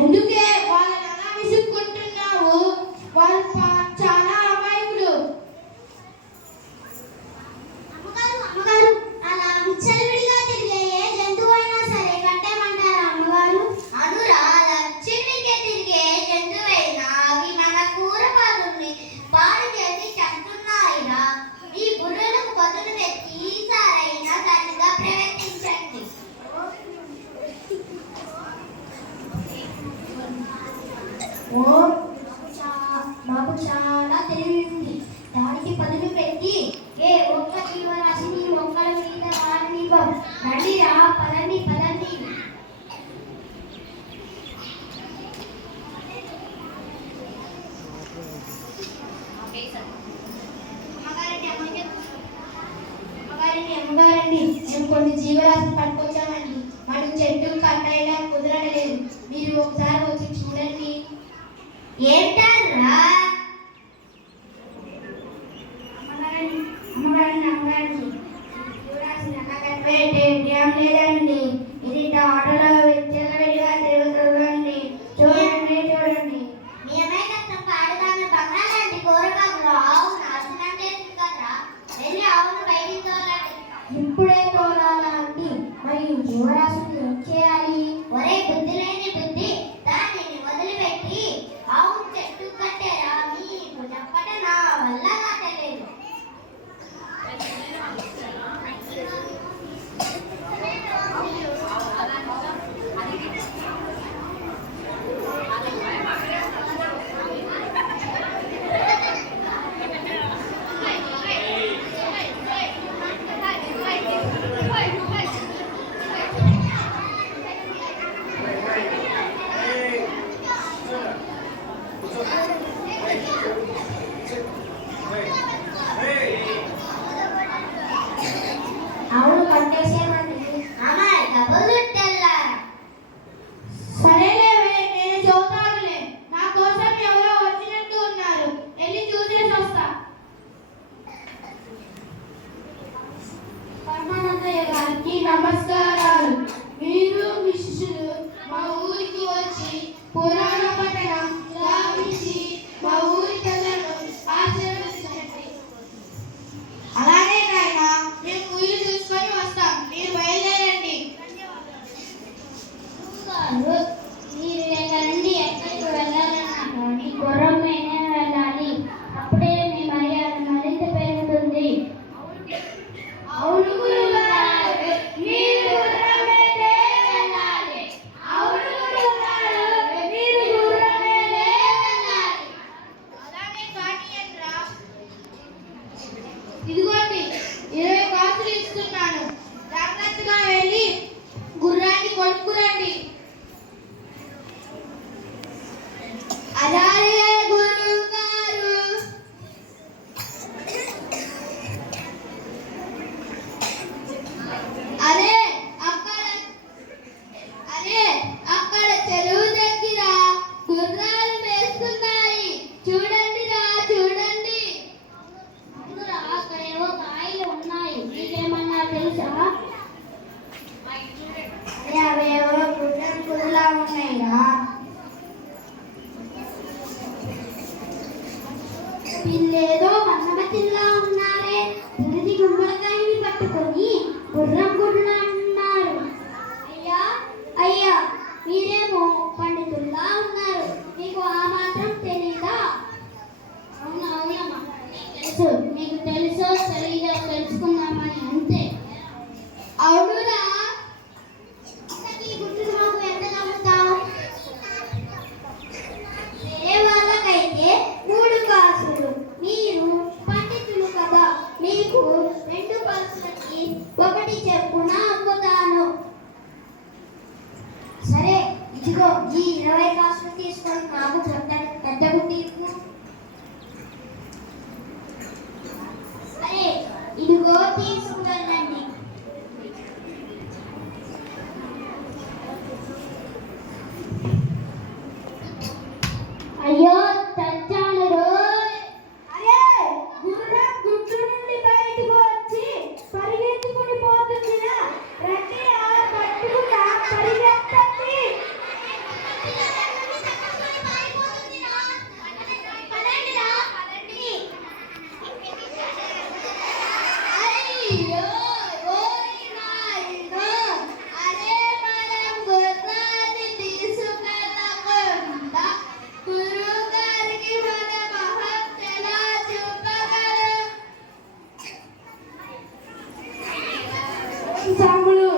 ఎందుకే వాళ్ళని అలా విసుక్కుంటున్నావు? వాళ్ళు చాలా అమాయకులు. అమ్మగారు అలా విచ్చలవిడిగా తిరిగే ఏ జంతువు అయినా సరే కట్టేమంటారా అమ్మగారు? అనురా, అలా విచ్చలవిడిగా తిరిగే జంతువైనా అవి మన కూరపాదుల్ని పాడు చేసి చంపుతున్నాయిరా. ఈ బుర్రలకు పదులు పెట్టి ఈసారైనా దానిగా ప్రయత్నించండి. మాకు చాలా తెలివి ఉంది. దానికి పదులు పెట్టి ఏ ఒక్క జీవరాశిని మొక్కల మీద వాడనివ్వం. రండిరా, పదండి పదండి. అమ్మగారండి, మేము కొన్ని జీవరాశులు పట్టుకొచ్చామండి. మనం చెట్టు కట్టైనా కుదరలేదు. మీరు ఒకసారి వచ్చి చూడండి. ఏంటరా? అమ్మగారండి, జీవరాశులు ఎలా కట్టేయండి? ఏం లేదండి. ఇది ఆటోలో విచ్చలవిడిగా తిరుగుతుందండి. చూడండి చూడండి. మీ అమాయకత్వం పాడుదాన్ని బంగాళాంటి కూరపాదులు ఆవు నాశనం చేసింది కదరా. వెళ్ళి ఆవును బయటికి తోలండి. ఇప్పుడే తోలాలా అండి? మరి జీవరాశులు ఏం చేయాలి? ఒరే బుద్ధి లేని బుద్ధి, దానిని వదిలిపెట్టి ఆవు చెట్టు కట్టేరా. మీకు చెప్పట నా వల్ల కట్టలేదు. అవును, కట్టేసేమండి. సరేలేవే, నేను చూద్దాంలే. నా కోసం ఎవరో వచ్చినట్టు ఉన్నారు. వెళ్ళి చూసేసి వస్తా. పరమానందయ్య గారికి నమస్కారాలు. మీరు మీ శిష్యులు మా ఊరికి వచ్చి పురాణ పట్టణం స్థాపించి మా ఊరి ప్రజలను ఆశీర్వదించండి. అలాగే నాయనా, మేము ఊరు చూసుకొని వస్తాం. మీరు బయలుదేరండి. మీరు ఎక్కడండి ఎక్కడికి వెళ్ళాలన్నా కానీ గుర్రం మీదే వెళ్ళాలి. అప్పుడే మీ మర్యాద మరింత పెరుగుతుంది. అవును గురువుగారు, మీరు గుర్రం మీదే వెళ్ళాలి. అవును గురువుగారు, మీరు గుర్రం మీదే వెళ్ళాలి. అలానే కానియండిరా. ఇదిగోండి, 20 కాసులు ఇస్తున్నాను. జాగ్రత్తగా వెళ్ళి గుర్రాన్ని కొనుక్కురండి. అలాగే గురువు గారు. అరే అక్కడ చెరువు దగ్గర గుర్రాలు మేస్తున్నాయి. చూడండి రా, చూడండి. అవునురా, అక్కడేవో కాయలు ఉన్నాయి. మీకేమన్నా తెలుసా? అరే, అవేవో గుర్రం కుదులా ఉన్నాయిరా. వీళ్ళేదో వన్నమతిల్లా ఉన్నారే. పురిది గుమ్మడికాయని పట్టుకొని గుర్రం గుడ్లు అంటున్నారు. అయ్యా మీరేమో పండితుల్లా ఉన్నారు. మీకు ఆ మాత్రం తెలీదా? అవునమ్మా, తెలుసు. మీకు తెలుసో తెలీదో తెలుసుకుందామని అంతే. అవునురా. ఈ గుడ్లు మాకు ఎంత నమ్ముతావు? వేరే వాళ్ళకైతే 3 కాసులు. మీరు పండితులు కదా, మీకు 2 కాసులకి 1 చెప్పున అమ్ముతాను. సరే, ఇదిగో ఈ 20 కాసులు తీసుకొని నాకు పెద్ద గుడ్డి ఇవ్వు. సరే, ఇదిగో తీసుకువెళ్ళండి. అయ్యో చచ్చాను రోయ్. అరే, గుర్రం గుడ్డు నుండి బయటకు వచ్చి పరిగెత్తుకుని పోతుందిరా. రండి, పట్టుకుని పరిగెత్తండి. సాములు